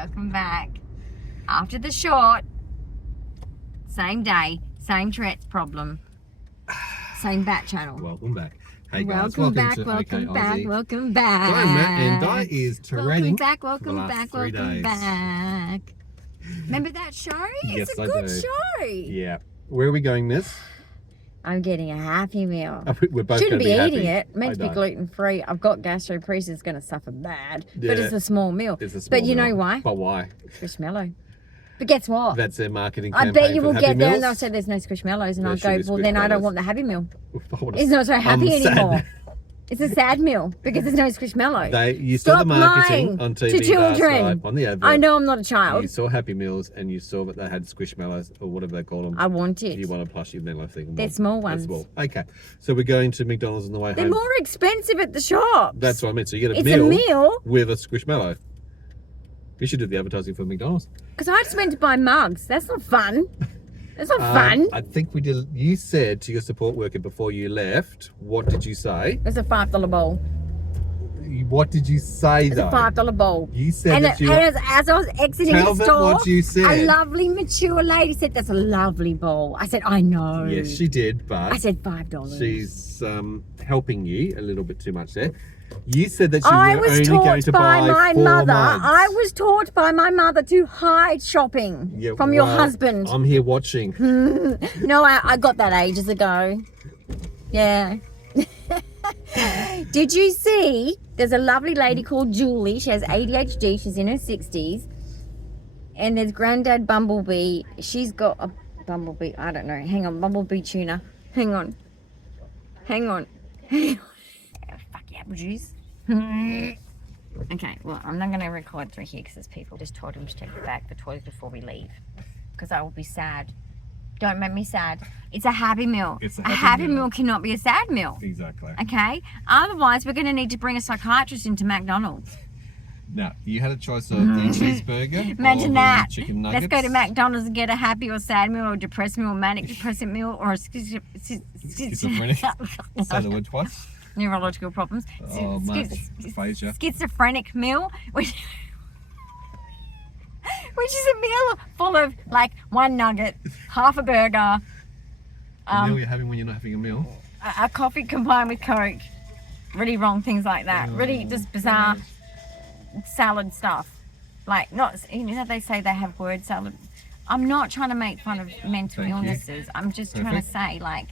Welcome back. After the short, same day, same Tourette's problem, same bat channel. Welcome back. Hey guys, welcome back, to welcome OK back, Aussie. welcome back. Dyan, Matt, and Di is Touretting Welcome back, for the last 3 welcome days. back. Remember that show? Yes, It's a I good do. show. Yeah. Where are we going, miss? I'm getting a Happy Meal. We're both Shouldn't gonna be eating happy. it. Meant to be gluten free. I've got gastroparesis. It's going to suffer bad. Yeah, but it's a small meal. It's a small but you meal. know why? But why? Squishmallow. But guess what? That's their marketing I campaign bet you for will Happy get there and Meals. they'll say there's no squishmallows. And There I'll should go, be well, then I don't Squishmallows. want the Happy Meal. I'm It's not so happy sad. anymore. It's a sad meal because there's no squishmallow. You saw the Stop marketing lying on to TV last children. night, on the advert. I know I'm not a child. You saw Happy Meals and you saw that they had squishmallows or whatever they call them. I want If it. you want a plushie, then I think They're small ones. Small. Okay, so we're going to McDonald's on the way They're home. more expensive at the shops. That's what I meant. So you get It's a meal. with a squishmallow. You should do the advertising for McDonald's. Because I just went to buy mugs. That's not fun. That's not fun. I think we did. You said to your support worker before you left. What did you say? It's a $5 bowl. What did you say It's though? a $5 bowl. You said And, that you. as I was exiting Tell the them store, what you said. a lovely, mature lady said, "That's a lovely bowl." I said, "I know." Yes, she did, but I said $5. she's helping you a little bit too much there. You said that you I were was only going taught to by buy my 4 mother. mugs. I was taught by my mother to hide shopping Yeah, from your well, husband. I'm here watching. No, I got that ages ago. Yeah. Did you see? There's a lovely lady called Julie. She has ADHD. She's in her 60s. And there's Granddad Bumblebee. She's got a bumblebee. I don't know. Hang on. Bumblebee tuna. Hang on. Hang on. Fuck yeah, apple juice. Okay, well, I'm not going to record through here because there's people. Just told him to take it back for toys before we leave. Because I will be sad. Don't make me sad. It's a happy meal. It's a happy happy meal. meal. Cannot be a sad meal. Exactly. Okay? Otherwise, we're going to need to bring a psychiatrist into McDonald's. Now, you had a choice of the cheeseburger Imagine or that. the chicken nuggets. Let's go to McDonald's and get a happy or sad meal or depressed meal, manic depressant meal or a Schizophrenic. Say the word twice. neurological problems. Oh, much. Aphasia. Schizophrenic meal, which is a meal full of like 1 nugget, half a burger, The meal you're having when you're not having a meal. a coffee combined with Coke. Really wrong things like that. Really just bizarre salad stuff. Like not, you know, they say they have word salad. I'm not trying to make fun of mental Thank you. illnesses. I'm just trying to say, like,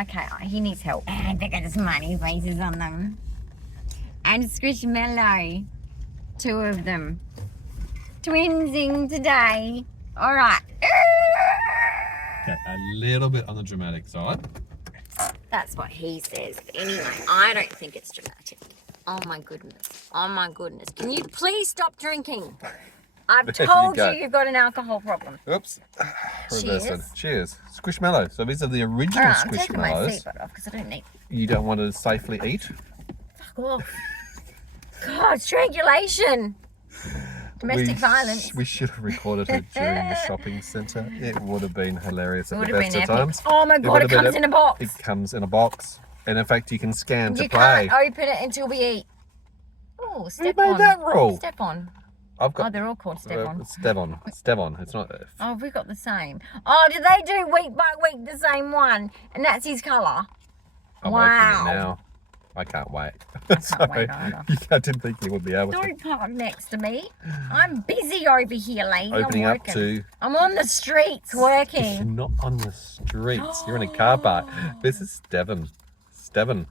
okay, he needs help. And they got the smiley faces on them. And Squishmallow. 2 of them. Twinsing today. All right. Okay, a little bit on the dramatic side. That's what he says. But anyway, I don't think it's dramatic. Oh my goodness. Oh my goodness. Can you please stop drinking? I've There you told go. you you've got an alcohol problem. Oops. Reverse it. Cheers. Cheers. Squishmallow. So these are the original All right, I'm taking my Squishmallows. seatbelt off because I don't need. You don't want to safely eat. Fuck off. God, strangulation. Domestic violence. We should have recorded it during the shopping centre. It would have been hilarious at Would the have best been of epic. times. Oh my It God, would it have been comes in a box. It comes in a box. And in fact, you can scan to You play. can't open it until we eat. Oh, Who step made on. that rule? Step on. I've Oh, got they're all called step on. Stevon. Stevon. It's not. Oh, we got the same. Oh, do they do week by week the same one? And that's his colour. I'm Wow. opening it now. I can't wait. can't wait either. I didn't think you would be able to. Don't park next to me. I'm busy over here, lady. Opening I'm up working. to. I'm on the streets You're working. not on the streets. You're in a car park. This is Stevon. Stevon.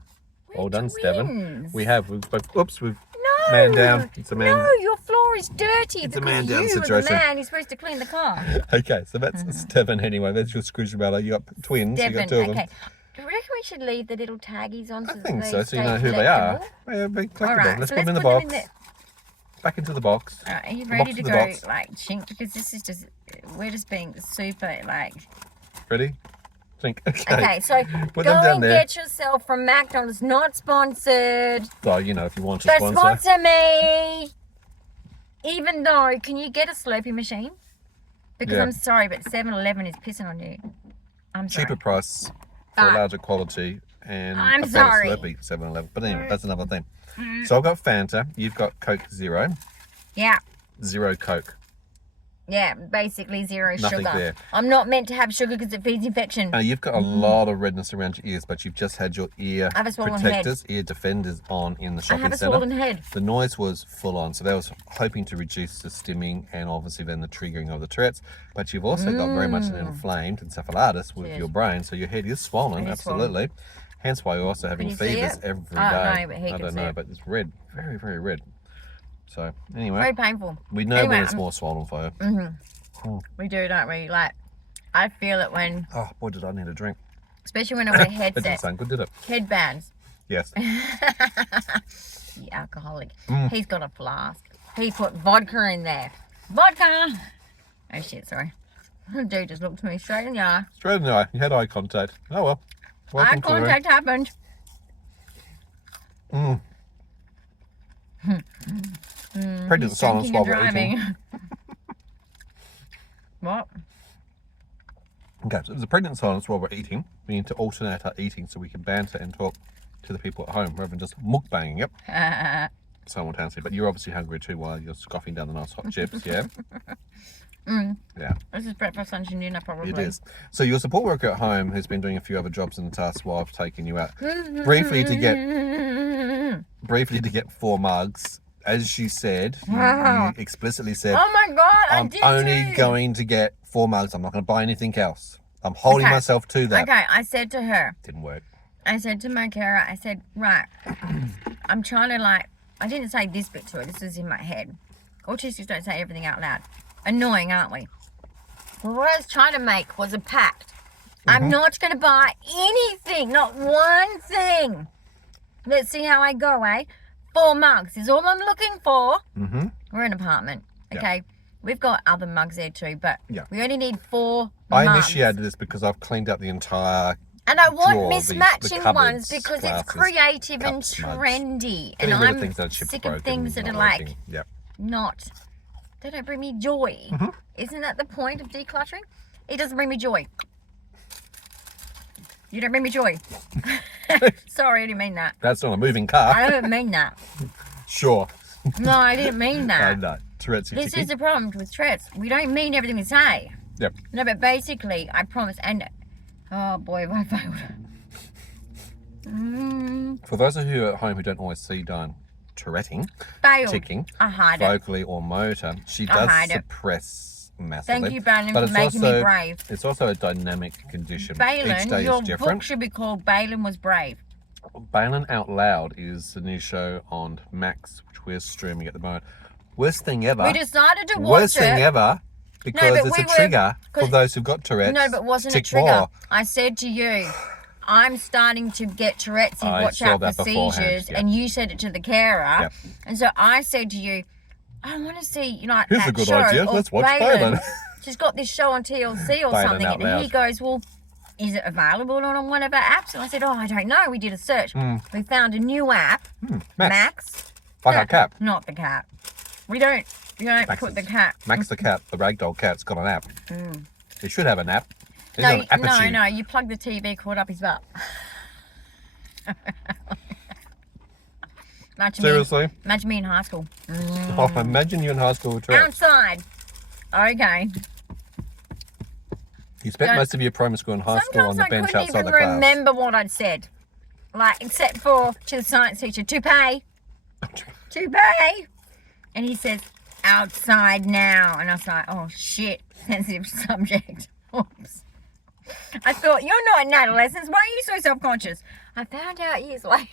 Well done, Stevon. Twins. We've oops, we've No. man down. It's a man. No, your floor is dirty. It's a because man down you, situation. as a man, is supposed to clean the car. Okay, so that's Stevon anyway. That's your Squishmallow. You got twins. You got 2 of them. Okay. Do you reckon we should leave the little taggies on? I So think that so. they So you stay know who they are. collectible? Yeah, be collectible. All right, Let's so put them in the put box. them Back into the box. All right, are you The ready box to in the go box. like chink? Because this is just, we're just being super like. Ready? Think. Okay. Okay, so Put go them down and there. get yourself from McDonald's. Not sponsored. So you know if you want to But sponsor. sponsor me. Even though, can you get a Slurpee machine? Because Yeah. I'm sorry, but 7-Eleven is pissing on you. I'm sorry. Cheaper price for But- larger quality and I'm a better sorry. Slurpee 7-Eleven. But anyway, that's another thing. So I've got Fanta. You've got Coke Zero. Yeah. zero Coke. Yeah, basically zero Nothing sugar. there. I'm not meant to have sugar because it feeds infection. You've got a lot of redness around your ears, but you've just had your ear I have a swollen protectors, ear defenders on in the I shopping have a centre. swollen head. The noise was full on, so they was hoping to reduce the stimming and obviously then the triggering of the Tourette's. But you've also got very much an inflamed encephalitis with your brain, so your head is swollen, It is absolutely. Hence why you're also having you see fevers it? every day. No, but he I can don't see know, it. but it's red, very, very red. So anyway, Very painful. we know Anyway, when it's more swollen for you. We do, don't we? Like, I feel it when, Oh boy, did I need a drink. especially when I wear That didn't headsets, sound good, did it? headbands. Yes. The alcoholic. He's got a flask. He put vodka in there. Vodka! Oh shit, sorry. The dude just looked me straight in the eye. Straight in the eye. You had eye contact. Oh well. Eye contact happened. Pregnant silence Drinking while and we're eating. driving. What? Okay, so it was a pregnant silence while we're eating. We need to alternate our eating so we can banter and talk to the people at home rather than just mukbanging it simultaneously. But you're obviously hungry too while you're scoffing down the nice hot chips, yeah? Yeah, This is breakfast, lunch and dinner probably. it is. So your support worker at home has been doing a few other jobs and tasks while I've taken you out. Briefly to get 4 mugs. As she said, you explicitly said, Oh my god, I I'm did only too. going to get 4 mugs. I'm not going to buy anything else. I'm holding Okay. myself to that. Okay, I said to her, Didn't work. I said to my carer, I said, right, I'm trying to like, I didn't say this bit to her, this was in my head. Autistics don't say everything out loud. Annoying, aren't we? Well, what I was trying to make was a pact. I'm not going to buy anything, not one thing. Let's see how I go, eh? 4 mugs is all I'm looking for. We're in an apartment, okay? We've got other mugs there too, but we only need 4 I mugs. initiated this because I've cleaned out the entire And I want drawer, the mismatching cupboards, ones because glasses, it's creative and cups, mugs. trendy. getting And rid of I'm things that are chipped, sick broken, of things that are not like working. Yep. not, they don't bring me joy. Isn't that the point of decluttering? It doesn't bring me joy. You don't bring me joy. Sorry, I didn't mean that. That's not a moving car. I don't mean that. Sure. No, I didn't mean that. No. Tourette's your This chicky. is the problem with Tourette's. We don't mean everything we say. Yep. No, but basically, I promise. And oh boy, have I failed. For those of you at home who don't always see Dyan Touretting, Failed. ticking, I hide it. vocally or motor, she does hide it. suppress massively. Thank you, Brandon, but for it's making me also, brave. It's also a dynamic condition. Each day Balin, your is book different. should be called Balin Was Brave. Balin Out Loud is the new show on Max, which we're streaming at the moment. Worst thing ever. We decided to watch Worst it. thing ever. Because but it's we a were- trigger for 'cause- those who've got Tourette's. No, but wasn't a Tick trigger. more. I said to you, I'm starting to get Tourette's. I Watch saw out for that beforehand, seizures. yeah. And you said it to the carer. Yep. And so I said to you, I want to see, like, Here's that a good show idea. of Let's watch Balin. Balin. She's got this show on TLC or Balin something. Out And he Loud. goes, well, is it available on one of our apps? And I said, oh, I don't know. We did a search. We found a new app, Max. Like No, our cat. Not the cat. We don't put the cat. Max the cat, the Ragdoll Cat's got an app. He should have an app. He's No, got an aptitude. no, you plug the TV cord up his butt. Seriously? Imagine me in high school. Oh, imagine you in high school with Tourette's. Outside. Okay. You spent Don't- most of your primary school and high school on Sometimes the I bench couldn't outside even the class. remember what I'd said. Like, except for to the science teacher, to pay. And he says, outside now. And I was like, oh shit, sensitive subject. Oops. I thought, you're not in adolescence. Why are you so self-conscious? I found out years later.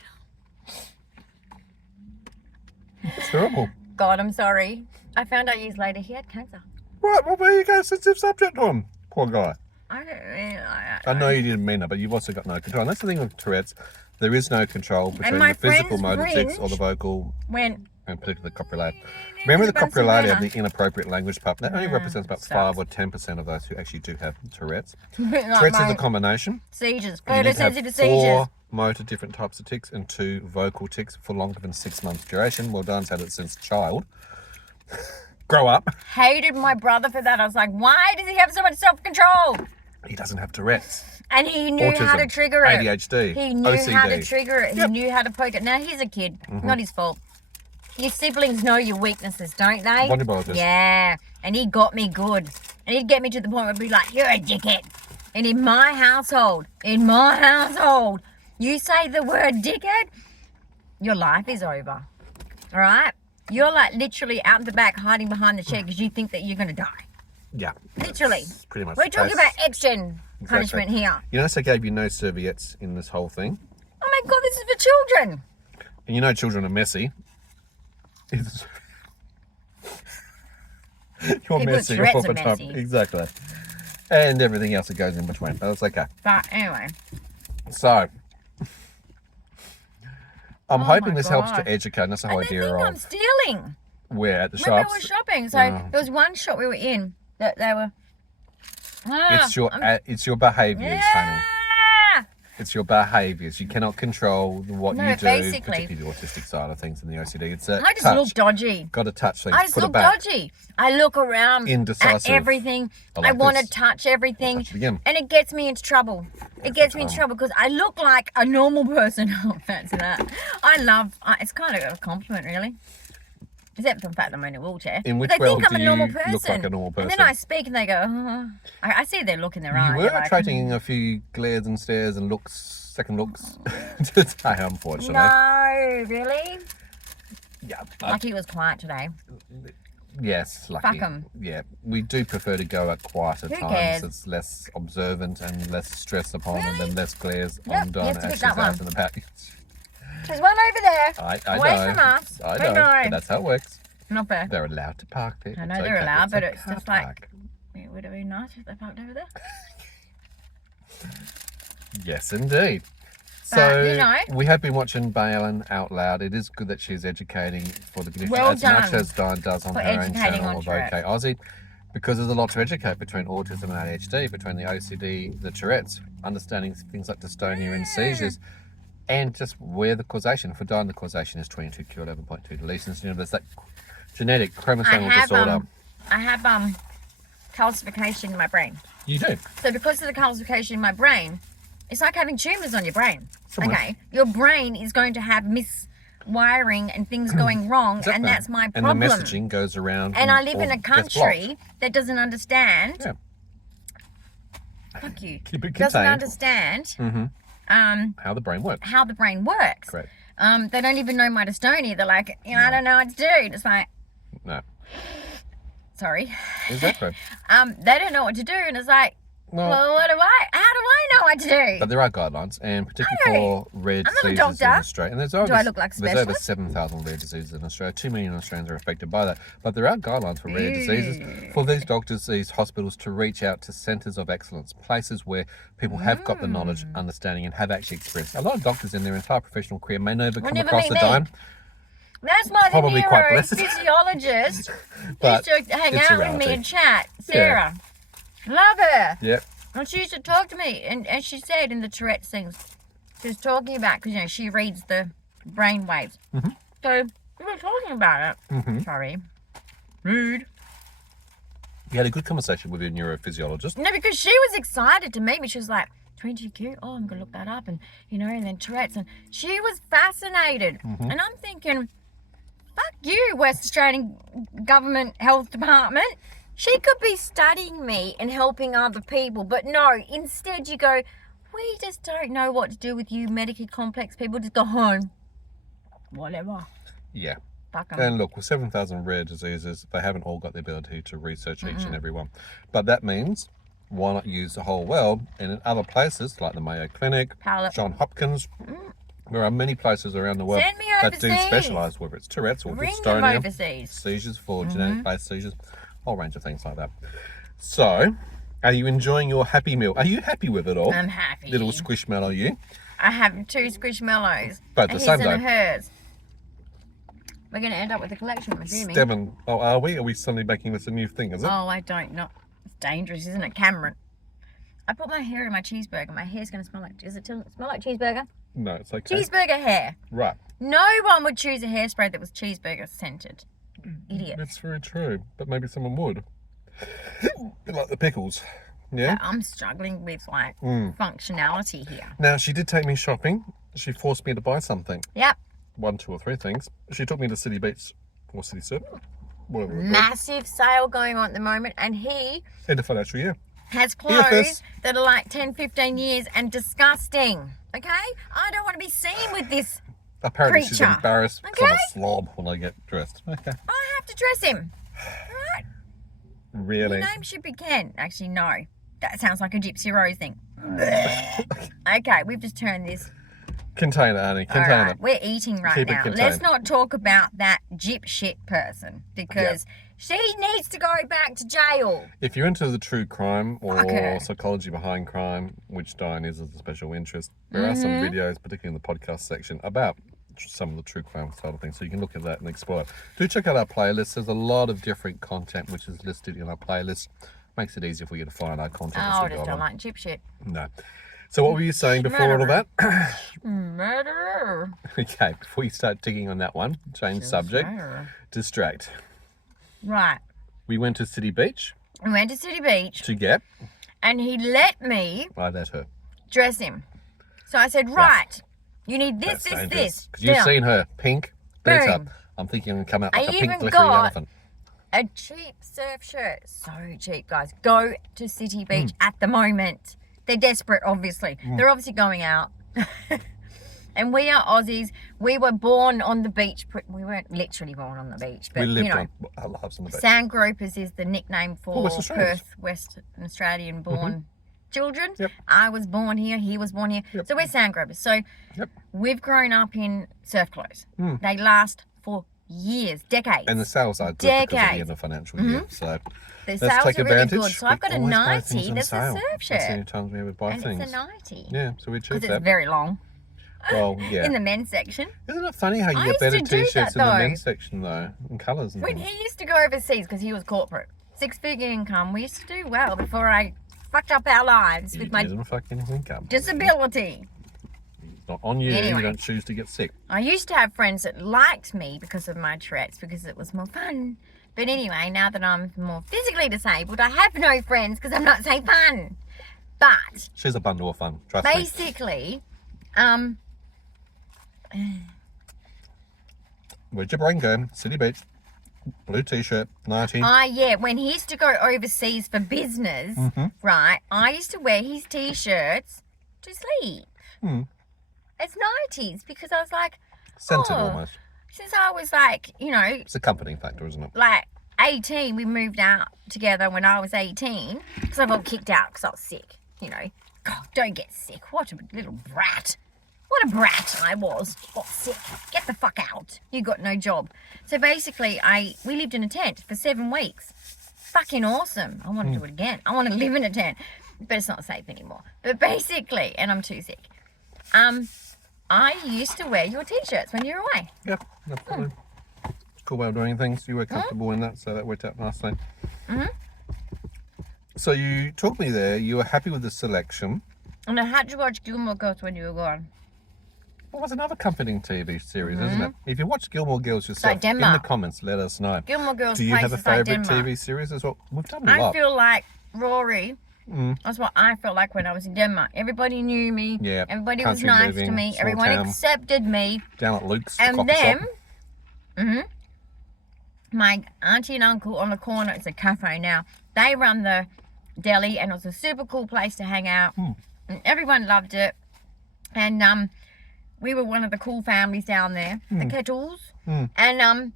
It's terrible. God, I'm sorry. I found out years later he had cancer. Right, well, there you go. Sensitive subject on. Poor guy. I don't really I know you didn't mean that, but you've also got no control. And that's the thing with Tourette's. There is no control between my the physical friend's motor tics or the Grinch vocal went, and particularly the coprolalia. Remember the Bunsen coprolalia of burner. the inappropriate language part? That only represents about sucks. 5 or 10% of those who actually do have Tourette's. like Tourette's is my a combination. seizures, You need to have photosensitive 4 seizures. motor different types of tics and 2 vocal tics for longer than 6 months duration. Well, Dyan's had it since child. Grow up. Hated my brother for that. I was like, why does he have so much self-control? He doesn't have Tourette's. And he knew how to Autism, trigger it. ADHD, He knew how to OCD. trigger it. He knew how to poke it. Now, he's a kid. Not his fault. Your siblings know your weaknesses, don't they? Bodybuilders. Yeah. And he got me good. And he'd get me to the point where he'd be like, you're a dickhead. And in my household, you say the word dickhead, your life is over. All right? You're like literally out the back hiding behind the chair because you think that you're going to die. Yeah. Literally. Pretty much. We're talking about extra punishment here. You notice I gave you no serviettes in this whole thing? Oh my God, this is for children. And you know children are messy. You're People messy with all Tourette's the are time. messy. Exactly. And everything else that goes in between. But that's okay. But anyway. So, I'm hoping my this helps God. to educate. And that's the whole And they idea think I'm of stealing. where at the Remember shops. we were shopping. So there was one shop we were in that they were... It's your behaviours, honey. Yeah. It's your behaviours. You cannot control what No, you do, basically. particularly the autistic side of things and the OCD. It's I just look dodgy. Got to touch things. I just put look it back. dodgy. I look around Indecisive. at everything. I like I want to this. touch everything. Touch it again. And it gets me into trouble. It gets me into trouble because I look like a normal person. Oh, fancy that. It's kind of a compliment, really. Except for the fact that I'm in a wheelchair. In which But they world think I'm do a normal you person. look like a normal person? And then I speak and they go, oh. I see their look in their eye. You were They're like, attracting a few glares and stares and looks, second looks today, unfortunately. No, really? Yeah. Lucky it was quiet today. Yes, lucky. Fuck 'em. Yeah, we do prefer to go at quieter Who times. cares? It's less observant and less stress upon and Really? then less glares Yep, on you Donna have to as pick she's that out one. in the back. There's one over there. I Away know. from us. I We know. know. But that's how it works. Not fair. They're allowed to park there. I know It's they're okay. allowed, but a it's car just like, park. would it be nice if they parked over there? Yes, indeed. But, So, you know- we have been watching Balin out loud. It is good that she's educating for the condition Well as much done as Dyan does on for her own educating channel on of Tourette. OK Aussie, because there's a lot to educate between autism and ADHD, between the OCD, the Tourette's, understanding things like dystonia and seizures, and just where the causation. For Dyan, the causation is 22q11.2 deletion syndrome. There's that genetic chromosomal disorder. I have calcification in my brain. You do. So because of the calcification in my brain, it's like having tumours on your brain. Somewhere. Okay, your brain is going to have miswiring and things going wrong, Exactly. and that's my And problem. the messaging goes around. And I live or in a gets country blocked. that doesn't understand. Yeah. Fuck you. Keep it Doesn't contained. understand How the brain works. how the brain works. Correct. They don't even know my dystonia. They're like, I don't know what to do. And it's like, No. sorry. Exactly. They don't know what to do, and it's like, Well, well, how do I know what to do? but there are guidelines, and particularly I know. for rare I'm not a diseases in doctor. Australia. And there's over, I look like a there's over specialist? 7,000 rare diseases in Australia. 2 million Australians are affected by that. But there are guidelines for rare diseases for these doctors, these hospitals to reach out to centres of excellence, places where people have got the knowledge, understanding, and have actually experienced. A lot of doctors in their entire professional career may never come never across meet the me. dime. That's my Probably quite blessed. physiologist But used to hang it's a out with me reality. and chat. Sarah. Love her. Yep. And she used to talk to me, and she said in the Tourette things, she was talking about, because, she reads the brain waves. So we were talking about it. Sorry. Rude. You had a good conversation with your neurophysiologist. No, because she was excited to meet me. She was like, 22Q, oh, I'm going to look that up. And, and then Tourette's. And she was fascinated. And I'm thinking, fuck you, West Australian Government Health Department. She could be studying me and helping other people. But no, instead you go, we just don't know what to do with you medically complex people. Just go home. Whatever. Yeah. Fuck 'em. And look, with 7,000 rare diseases, they haven't all got the ability to research each and every one. But that means, why not use the whole world? And in other places, like the Mayo Clinic, Palette. John Hopkins, there are many places around the world Send me that do overseas. specialise, whether it's Tourette's or Bring them dystonia, overseas. seizures for genetic-based seizures, a whole range of things like that. So, are you enjoying your happy meal? Are you happy with it all? I'm happy. Little squishmallow you. I have 2 squishmallows. Both the His same and day. hers. We're going to end up with a collection, I'm assuming. 7. Oh, are we? Are we suddenly making this a new thing, is it? Oh, I don't know. It's dangerous, isn't it, Cameron? I put my hair in my cheeseburger. My hair's going to smell like... Does it smell like cheeseburger? No, it's okay. Cheeseburger hair. Right. No one would choose a hairspray that was cheeseburger scented. Idiot. That's very true, but maybe someone would. Bit like the pickles. Yeah? I'm struggling with, functionality here. Now, she did take me shopping. She forced me to buy something. Yep. 1, 2 or 3 things. She took me to City Beach or City Surf, whatever. Massive sale going on at the moment, and he End of financial year. has clothes that are like 10, 15 years and disgusting. Okay? I don't want to be seen with this. Apparently she's creature. embarrassed because I'm a slob when I get dressed. Okay. I have to dress him. Right? Really? Your name should be Ken. Actually, no. That sounds like a Gypsy Rose thing. Okay, we've just turned this. Container, Annie. All Container. right, we're eating right Keep it now. contained. Let's not talk about that gyp shit person because she needs to go back to jail. If you're into the true crime or Okay. psychology behind crime, which Dyan is as a special interest, there are some videos, particularly in the podcast section, about some of the true crime side of things. So you can look at that and explore it. Do check out our playlist. There's a lot of different content which is listed in our playlist. Makes it easier for you to find our content. Oh, I just don't like gyp shit. No. So what were you saying before all of that? Murderer. Okay, before you start digging on that one, change subject, Murderer. distract. Right. We went to City Beach We went to City Beach to get, and he let me I let her. dress him. So I said, right, you need this, That's this. because you've Now, seen her pink, glitter. Boom. I'm thinking it'll come out like I a pink even glittery got- elephant. a cheap surf shirt. So cheap, guys. Go to City Beach at the moment. They're desperate, obviously. They're obviously going out. And we are Aussies. We were born on the beach. We weren't literally born on the beach, but We lived you know, on our lives on the beach. sand gropers is the nickname for West Australians. Perth, Western Australian born children. Yep. I was born here. He was born here. Yep. So we're sand gropers. So Yep. we've grown up in surf clothes. They last for years, decades. And the sales are good because of the Decades. end of financial year. So The let's sales take are really advantage. good. So I've got We a always buy 90 things on that's a sale. surf That's the only shirt. times we ever buy And things. it's a 90. Yeah, so we Because achieved it's that. very long. Well, yeah. In the men's section. Isn't it funny how you I get used better to do t-shirts that, in the though. men's section though, and colours and When things. he used to go overseas because he was corporate, 6-figure income, we used to do well before I fucked up our lives You with my didn't fucking income. disability. It's not on you. Anyway. You don't choose to get sick. I used to have friends that liked me because of my Tourette's because it was more fun. But anyway, now that I'm more physically disabled, I have no friends because I'm not so fun. But She's a bundle of fun. Trust me. basically, Where'd your brain go? City Beach. Blue t-shirt. 90. when he used to go overseas for business, right, I used to wear his t-shirts to sleep. It's 90s because I was like, Scented oh, almost. since I was like, you know, It's a comforting factor, isn't it? like 18, we moved out together when I was 18 because I got kicked out because I was sick, you know. God, don't get sick. What a little brat. What a brat I was. Got sick. Get the fuck out. You got no job. So basically, we lived in a tent for 7 weeks. Fucking awesome. I want to do it again. I want to live in a tent. But it's not safe anymore. But basically, and I'm too sick. I used to wear your t-shirts when you were away. Yeah, that's probably it's a cool way of doing things. You were comfortable in that, so that worked out nicely. So you took me there. You were happy with the selection. And I had to watch Gilmore Girls when you were gone. Well, it's another comforting TV series, isn't it? If you watch Gilmore Girls yourself, Like in the Denmark. comments, let us know. Gilmore Girls Do you have a places like favourite Denmark. TV series as well? We've done a I lot. feel like Rory. That's what I felt like when I was in Denmark. Everybody knew me. Yeah, Everybody was country nice to living, me. small Everyone town. accepted me. Down at Luke's, the And coffee then, shop. my auntie and uncle on the corner, it's a cafe now, they run the deli and it was a super cool place to hang out. And everyone loved it. And we were one of the cool families down there, the Kettles. And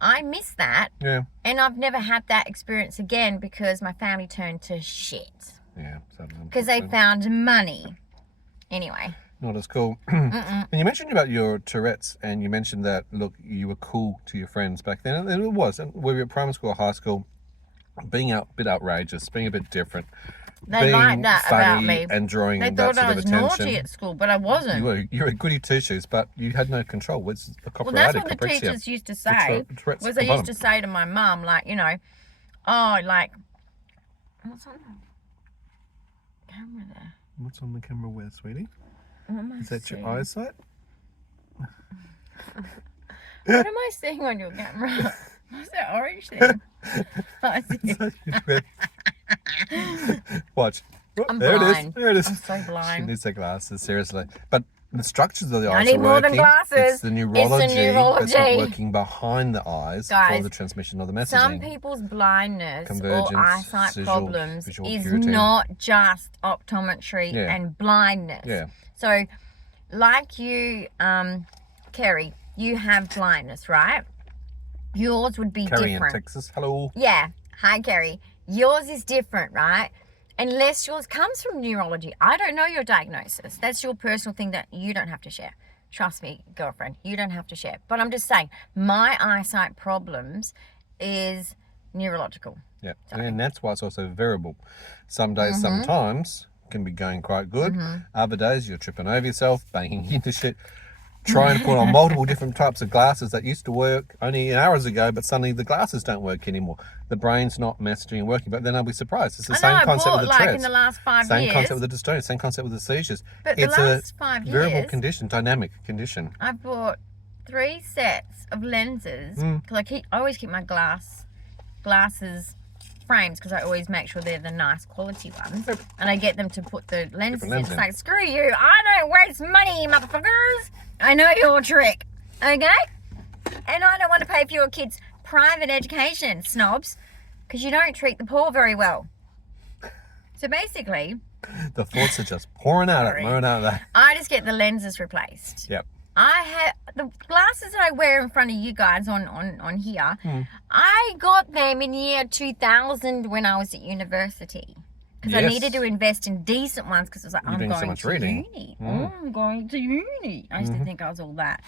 I miss that. Yeah, And I've never had that experience again because my family turned to shit. yeah. Because they found money. Anyway. Not as cool. And you mentioned about your Tourette's, and you mentioned that, look, you were cool to your friends back then. And it was. And we were at primary school, high school, being a bit outrageous, being a bit different. They being liked that funny about me. and drawing They that thought sort I of was attention. naughty at school, but I wasn't. You were a goody two-shoes, but you had no control. It's the Well, that's copyrighted what the capriccia. teachers used to say. Tourette's Was the they used bottom. to say to my mum, like, you know, oh, like, what's on the camera there? What's on the camera where, sweetie? What am I Is that seeing? your eyesight? What am I seeing on your camera? What's that orange thing? Oh, I see it. Watch. Oh, I'm there blind. it is. There it is. I'm so She blind. needs her glasses, seriously. But the structures of the I eyes need are more than working. glasses. It's the neurology, that's not neurology. working behind the eyes Guys, for the transmission of the messaging. Some people's blindness or Convergence, eyesight problems visual is acuity. not just optometry and blindness. Yeah. So, like you, Kerry, you have blindness, right? Yours would be Kerry different. in Texas. Hello. Yeah. Hi, Kerry. Yours is different, right? Unless yours comes from neurology. I don't know your diagnosis. That's your personal thing that you don't have to share. Trust me, girlfriend, you don't have to share. But I'm just saying, my eyesight problems is neurological. Yeah, and that's why it's also variable. Some days, sometimes, can be going quite good. Other days, you're tripping over yourself, banging into shit, trying to put on multiple different types of glasses that used to work only hours ago, but suddenly the glasses don't work anymore. The brain's not messaging and working, but then I'll be surprised. It's the same concept with the Tourette's. In the last 5 same years. concept with the dystonia, same concept with the seizures. But it's the last 5 years, variable condition, dynamic condition. I bought 3 sets of lenses because I always keep my glasses frames because I always make sure they're the nice quality ones, and I get them to put the lenses in. It's like, screw you, I don't waste money, motherfuckers. I know your trick, okay? And I don't want to pay for your kids' private education, snobs, because you don't treat the poor very well. So basically, the thoughts are just pouring out of that. I just get the lenses replaced. Yep. I have the glasses that I wear in front of you guys on here. I got them in year 2000 when I was at university because I needed to invest in decent ones because it was like, I'm going to uni. I'm going to uni. I used to think I was all that,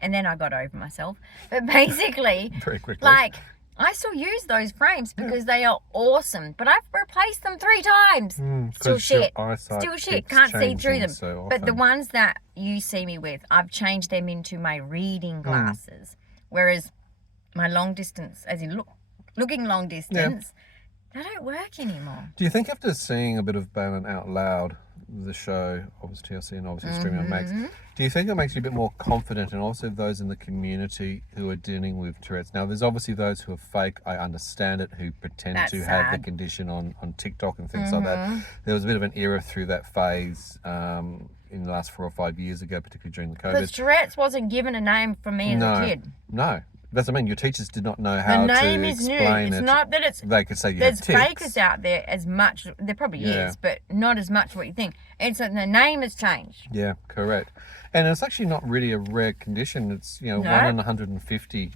and then I got over myself. But basically, very quickly, like, I still use those frames because they are awesome, but I've replaced them 3 times. Still shit. Still shit. Can't see through them. So but the ones that you see me with, I've changed them into my reading glasses. Whereas my long distance, as in looking long distance, they don't work anymore. Do you think after seeing a bit of Bannon out loud, the show, obviously TLC and obviously streaming on Max, do you think it makes you a bit more confident, and also those in the community who are dealing with Tourette's? Now, there's obviously those who are fake, I understand it, who pretend to have the condition on TikTok and things like that. There was a bit of an era through that phase in the last 4 or 5 years ago, particularly during the COVID. Because Tourette's wasn't given a name for me as a kid. No. That's what I mean. Your teachers did not know how to explain it. The name is new. It's not that it's... They could say you had tics. There's fakers out there as much. There probably is, but not as much what you think. It's that the name has changed. Yeah, correct. And it's actually not really a rare condition. It's, 1 in 150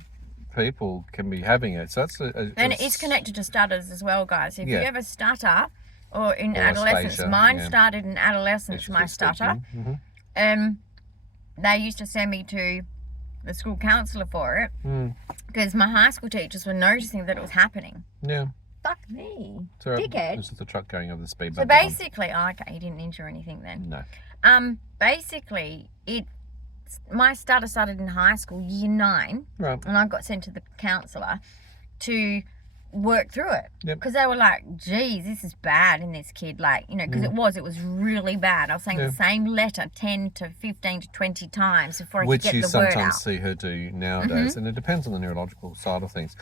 people can be having it. So that's and it's connected to stutters as well, guys. If you ever stutter, or in adolescence, aphasia, mine started in adolescence, my stutter. They used to send me to the school counsellor for it because my high school teachers were noticing that it was happening. Yeah. Fuck me. Sorry, dickhead. This is the truck going over the speed bump. So basically, okay, he didn't injure anything then. No. Basically, my stutter started in high school, year 9, right, and I got sent to the counsellor to work through it because they were like, geez, this is bad in this kid, like, because it was really bad. I was saying the same letter 10 to 15 to 20 times before I could get the word out. Which you sometimes see her do nowadays, and it depends on the neurological side of things.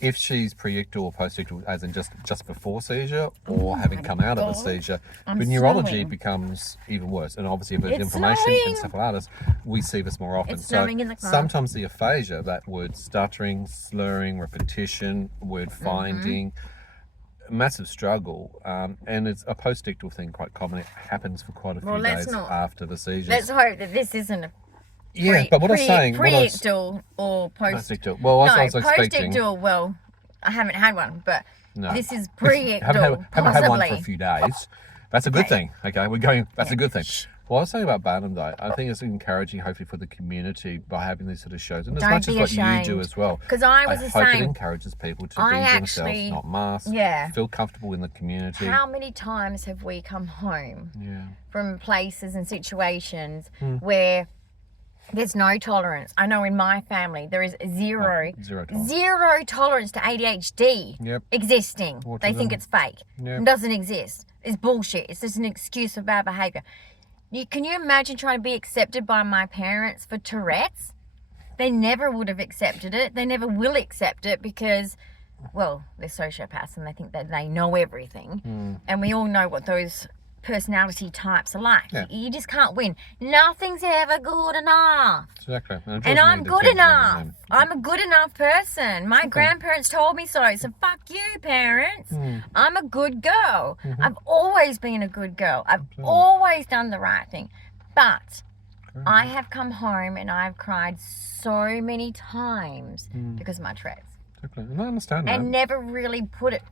If she's pre-ictal or post-ictal, as in just before seizure, or having come out of a seizure, the neurology becomes even worse. And obviously, if there's inflammation and encephalitis, we see this more often. So sometimes the aphasia, that word stuttering, slurring, repetition, word finding, massive struggle, and it's a post-ictal thing quite common. It happens for quite a few days after the seizures. Let's hope that this isn't a but what I'm saying... Pre-ictal or post-ictal. Well, I was expecting... post-ictal, well, I haven't had one, but this is pre-ictal, haven't had one for a few days. That's a good thing, okay? We're going... That's a good thing. Well, I was saying about Bannon, though, I think it's encouraging, hopefully, for the community by having these sort of shows. And as much as what you do as well. Because I was the same. I hope it encourages people to be themselves, not masked. Feel comfortable in the community. How many times have we come home from places and situations where... there's no tolerance. I know in my family there is zero tolerance to ADHD existing. Autism. They think it's fake. It doesn't exist. It's bullshit. It's just an excuse for bad behaviour. Can you imagine trying to be accepted by my parents for Tourette's? They never would have accepted it. They never will accept it because well, they're sociopaths and they think that they know everything. And we all know what those personality types are like. Yeah. You just can't win. Nothing's ever good enough. Exactly. And I'm good enough. I'm a good enough person. My grandparents told me so. So fuck you, parents. I'm a good girl. I've always been a good girl. I've always done the right thing. But I have come home and I've cried so many times because of my Tourette's. Exactly. And I understand that. And never really put it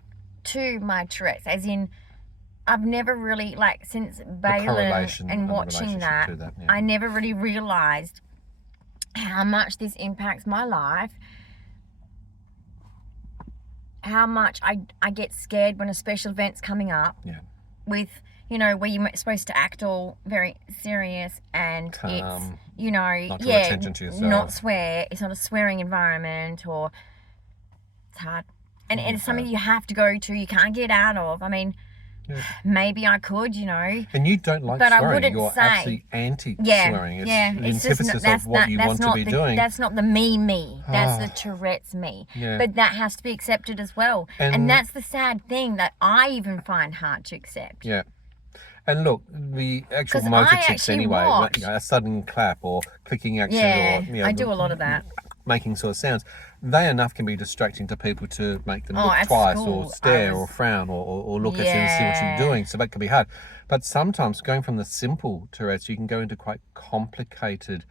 to my Tourette's, as in I've never really, like, since Balin and watching that, I never really realised how much this impacts my life, how much I get scared when a special event's coming up with, you know, where you're supposed to act all very serious and calm, it's, you know, not draw attention to yourself. Not swear, it's not a swearing environment, or it's hard. And it's something you have to go to, you can't get out of. I mean, maybe I could, you know. And you don't like but swearing. I wouldn't You're say. actually anti-swearing. It's the antithesis of what you want to be doing. That's not the me. That's the Tourette's me. But that has to be accepted as well. And that's the sad thing that I even find hard to accept. Yeah. And look, the actual motor tics anyway, like, you know, a sudden clap or clicking action, or, you know, I do a lot of that. Making sort of sounds, they enough can be distracting to people to make them look twice, or stare, or frown, or look at you and see what you're doing. So that can be hard. But sometimes going from the simple Tourette's, you can go into quite complicated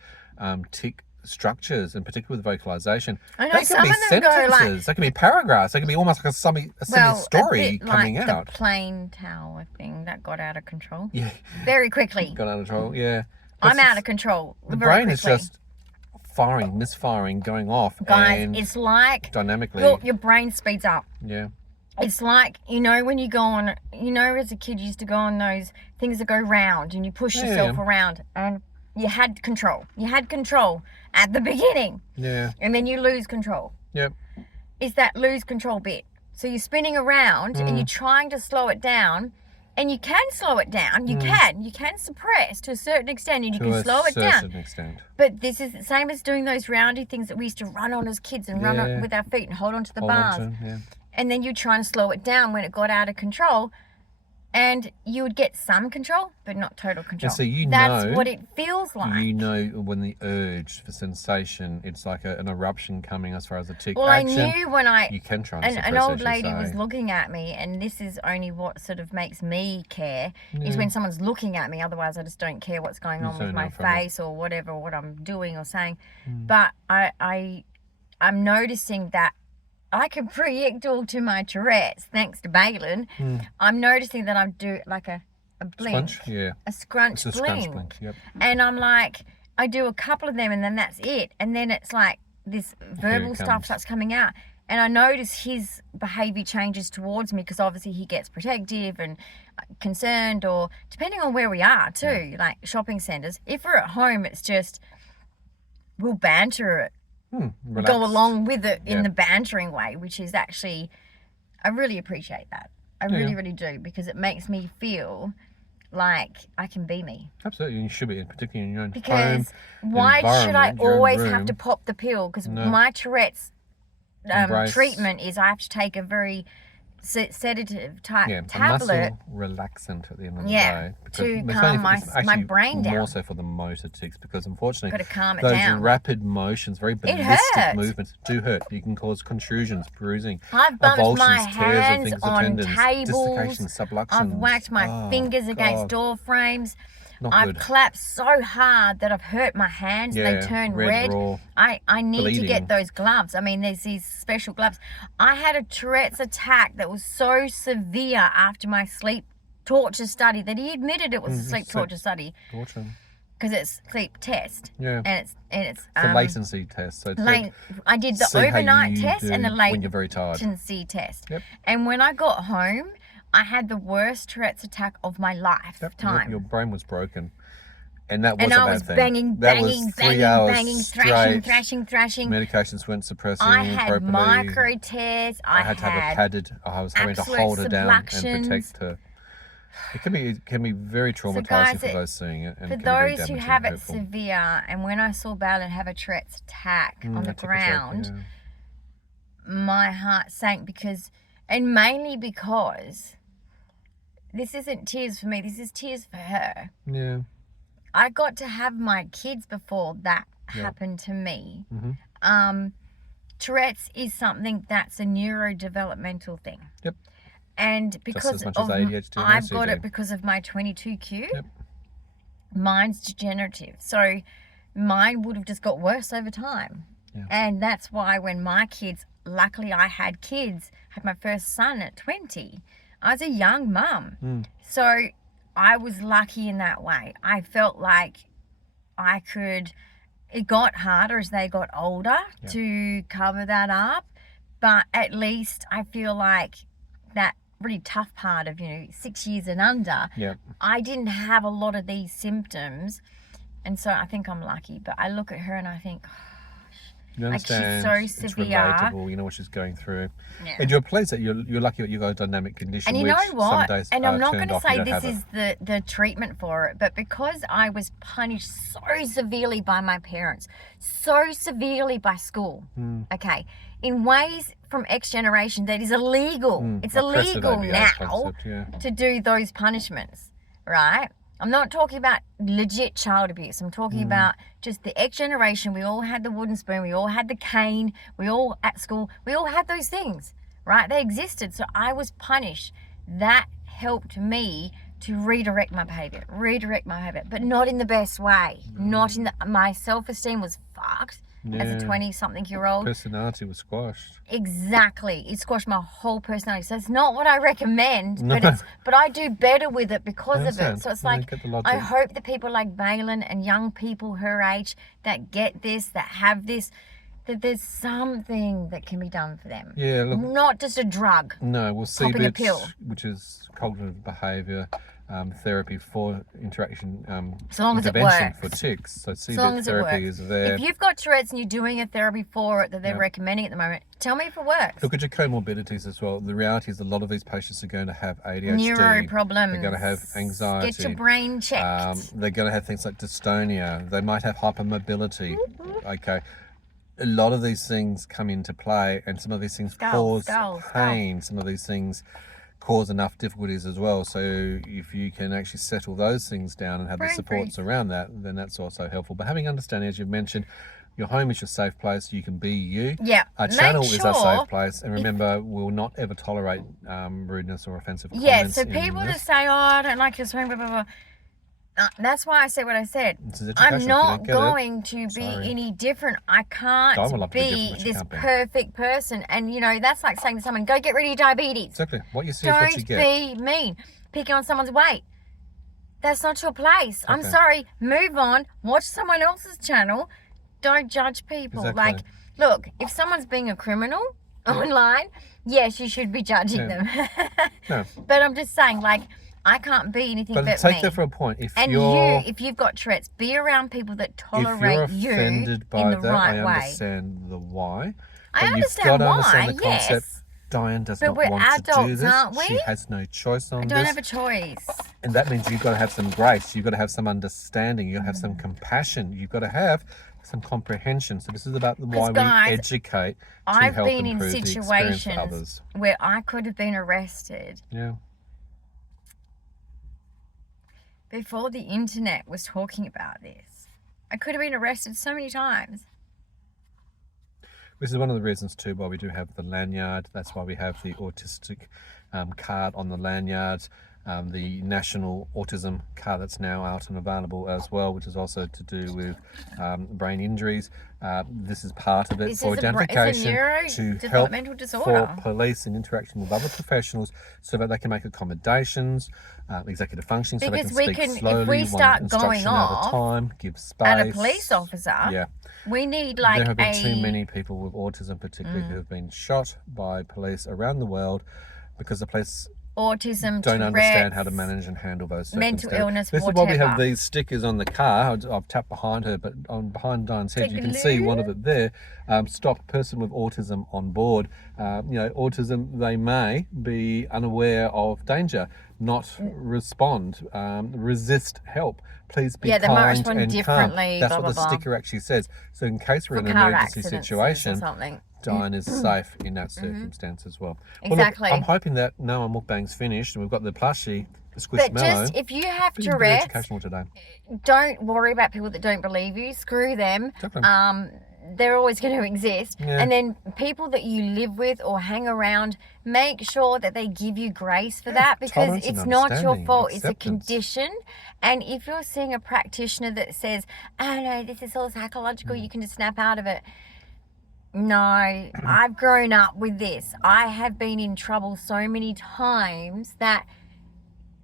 tic structures, and particularly with vocalization. I know, they can be sentences, they can be paragraphs, they can be almost like a semi-story coming like out. The plane tower thing that got out of control. Yeah. Very quickly. Got out of control, yeah. I'm out of control. The brain is just firing, misfiring, going off. Guys, and it's like dynamically your brain speeds up. Yeah. It's like, you know, when you go on, you know, as a kid you used to go on those things that go round and you push yourself around, and you had control. You had control at the beginning. Yeah. And then you lose control. Yep. It's that lose control bit. So you're spinning around and you're trying to slow it down. And you can slow it down. You can suppress to a certain extent, and you can slow it down. To a certain extent. But this is the same as doing those roundy things that we used to run on as kids and run on with our feet and hold onto the bars. And then you're trying to slow it down when it got out of control. And you would get some control, but not total control. And so that's what it feels like. You know when the urge for sensation, it's like an eruption coming as far as the tic well, action. I knew when you can try and an old lady was looking at me, and this is only what sort of makes me care, is when someone's looking at me. Otherwise, I just don't care what's going on with my face or whatever, what I'm doing or saying. But I'm noticing that I can pre-act all to my Tourette's, thanks to Balin. I'm noticing that I do like a blink. Scrunch, a scrunch blink. Yep. And I'm like, I do a couple of them and then that's it. And then it's like this verbal stuff starts coming out. And I notice his behaviour changes towards me because obviously he gets protective and concerned, or depending on where we are too, like shopping centres. If we're at home, it's just, we'll banter it. Go along with it in the bantering way, which is actually, I really appreciate that. I really, really do, because it makes me feel like I can be me. Absolutely, and you should be, particularly in your own home. Because why should I always have to pop the pill? Because my Tourette's treatment is I have to take a very sedative type tablet. A muscle relaxant at the end of the day. To calm my brain down. More so for the motor tics, because unfortunately got to calm it those down. Rapid motions, very ballistic movements do hurt. You can cause contusions, bruising, I've bumped my hands on tendons, tables. dislocation, subluxation. I've whacked my fingers against door frames. I've clapped so hard that I've hurt my hands. They turn red. I need to get those gloves. I mean, there's these special gloves. I had a Tourette's attack that was so severe after my sleep torture study that he admitted it was a sleep torture study. Because it's sleep test. Yeah. And it's a latency test. So I did the overnight test and the when you're very tired. latency test. Yep. And when I got home, I had the worst Tourette's attack of my lifetime. Your brain was broken. And that was and a I bad was thing. banging, thrashing. Medications weren't suppressing I had appropriately. micro tears. I had to have her padded. I was having to hold her down and protect her. It can be very traumatizing for those seeing it. And for those who have it severe, and when I saw Balin have a Tourette's attack on the ground, my heart sank and mainly because this isn't tears for me, this is tears for her. Yeah. I got to have my kids before that happened to me. Tourette's is something that's a neurodevelopmental thing. Yep. And because Just as much of as ADHD and I've got OCD. it because of my 22q. Yep. Mine's degenerative. So mine would have just got worse over time. Yeah. And that's why when my kids, luckily I had my first son at 20. I was a young mum. So I was lucky in that way. I felt like it got harder as they got older to cover that up. But at least I feel like that really tough part of, 6 years and under, I didn't have a lot of these symptoms. And so I think I'm lucky. But I look at her and I think, you understand, like she's so severe. It's relatable, you know what she's going through. Yeah. And you're pleased that you're lucky that you got a dynamic condition. And you which know what? Some days and I'm not going to say you this is the treatment for it, but because I was punished so severely by my parents, so severely by school, okay, in ways from X generation that is illegal. It's illegal now to do those punishments, right? I'm not talking about legit child abuse. I'm talking about just the X generation. We all had the wooden spoon. We all had the cane. We all, at school, we all had those things, right? They existed. So I was punished. That helped me to redirect my behavior, but not in the best way. Not in my self-esteem was fucked as a 20-something-year-old. Personality was squashed. Exactly. It squashed my whole personality. So it's not what I recommend, but I do better with it because of it. So it's like, I hope that people like Balin and young people her age that get this, that have this, that there's something that can be done for them. Yeah, look. Not just a drug. No, we'll see popping a pill. Which is cognitive behaviour therapy for interaction as long as it intervention works. for tics. So long therapy is there. If you've got Tourette's and you're doing a therapy for it that they're recommending at the moment, tell me if it works. Look at your comorbidities as well. The reality is a lot of these patients are going to have ADHD. Neuro problems. They're going to have anxiety. Get your brain checked. They're going to have things like dystonia. They might have hypermobility. Okay. A lot of these things come into play, and some of these things cause pain. Some of these things cause enough difficulties as well. So if you can actually settle those things down and have the supports around that, then that's also helpful. But having understanding, as you've mentioned, your home is your safe place. You can be you. Yeah. Our channel is our safe place. And remember, we'll not ever tolerate rudeness or offensive comments. Yeah, so people just say, oh, I don't like your swearing, blah, blah, blah. That's why I said what I said. I'm not going to be any different. I can't be this perfect person. And, that's like saying to someone, go get rid of your diabetes. Exactly. What you see is what you get. Don't be mean. Picking on someone's weight. That's not your place. I'm sorry. Move on. Watch someone else's channel. Don't judge people. Exactly. Like, look, if someone's being a criminal online, yes, you should be judging them. No. But I'm just saying, like, I can't be anything but take me. that for a point. If you've got Tourette's, be around people that tolerate you in the right way. I understand the why. I understand why, understand the concept. Dyan does not want adults, to do this. aren't we? She has no choice on this. I don't have a choice. And that means you've got to have some grace. You've got to have some understanding. You've got to have some compassion. You've got to have some comprehension. So this is about why we educate to I've help been improve in the experience for others. situations where I could have been arrested. Yeah. Before the internet was talking about this. I could have been arrested so many times. This is one of the reasons too why we do have the lanyard. That's why we have the autistic card on the lanyard. The national autism card that's now out and available as well, which is also to do with brain injuries. This is part of it for identification to help for police in interaction with other professionals so that they can make accommodations, executive functioning, so they can speak slowly, if we start going off at a time, give space. At a police officer, we need like there have been too many people with autism, particularly who have been shot by police around the world because the police autism, don't understand how to manage and handle those circumstances. Mental illness, this is why we have these stickers on the car. I've tapped behind her, but behind Dyan's head, you can see one of it there. Stop person with autism on board. Autism, they may be unaware of danger, not respond, resist help. Please be kind might respond and differently. calm. That's what the sticker actually says. So in case we're in an emergency situation, Dyan is safe in that circumstance as well. Exactly. Well, look, I'm hoping that now our mukbang's finished and we've got the plushie, the But squishmallow. just if you have Been very Tourette's, educational today. don't worry about people that don't believe you. Screw them. Definitely. They're always going to exist. Yeah. And then people that you live with or hang around, make sure that they give you grace for that, because tolerance and it's not your understanding, fault. It's a acceptance. condition. And if you're seeing a practitioner that says, oh no, this is all psychological, you can just snap out of it. No, I've grown up with this. I have been in trouble so many times that,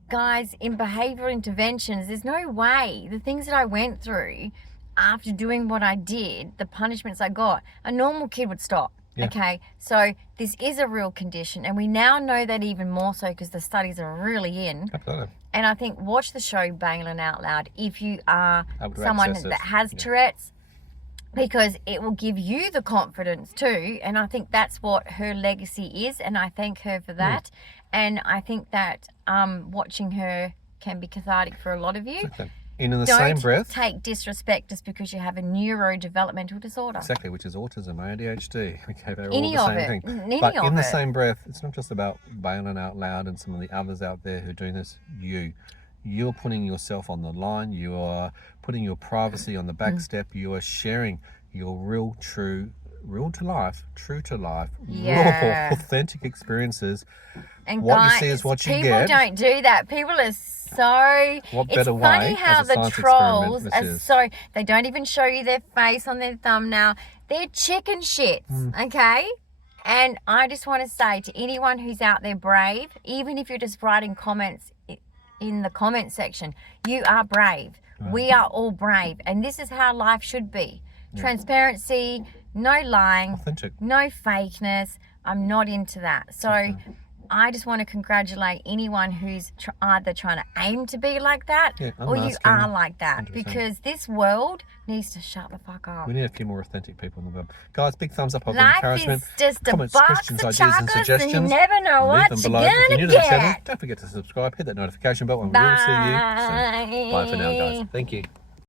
guys, in behavioural interventions, there's no way. The things that I went through after doing what I did, the punishments I got, a normal kid would stop. Yeah. Okay, so this is a real condition, and we now know that even more so because the studies are really in. Absolutely. And I think watch the show Banging Out Loud if you are Able to someone access it. that has Yeah. Tourette's, because it will give you the confidence too. And I think that's what her legacy is, and I thank her for that. And I think that watching her can be cathartic for a lot of you. Exactly. And in the Don't same breath, take disrespect just because you have a neurodevelopmental disorder. exactly, which is autism, ADHD. Okay, they're Any all of the same it. thing. Any But of in the it. same breath, it's not just about bailing out loud and some of the others out there who are doing this. You're putting yourself on the line. You are putting your privacy on the back step. You are sharing your real to life, Yeah. raw, authentic experiences. And What guys, you see is what you people get. don't do that. People are so. What It's better funny way how as a the science trolls experiment are this is. so. They don't even show you their face on their thumbnail. They're chicken shits, okay? And I just want to say to anyone who's out there brave, even if you're just writing comments in the comment section, you are brave. We are all brave, and this is how life should be. Transparency, no lying, Authentic. no fakeness. I'm not into that. So I just want to congratulate anyone who's either trying to aim to be like that, or you unmasking, are like that, 100%. because this world needs to shut the fuck up. We need a few more authentic people in the world. Guys, big thumbs up of Life encouragement. is just a Comments, box questions, of ideas and chocolates, and suggestions. you never know Leave what them you're below. If you're gonna new to the channel, get. don't forget to subscribe, hit that notification bell, and we'll see you soon. Bye for now, guys. Thank you.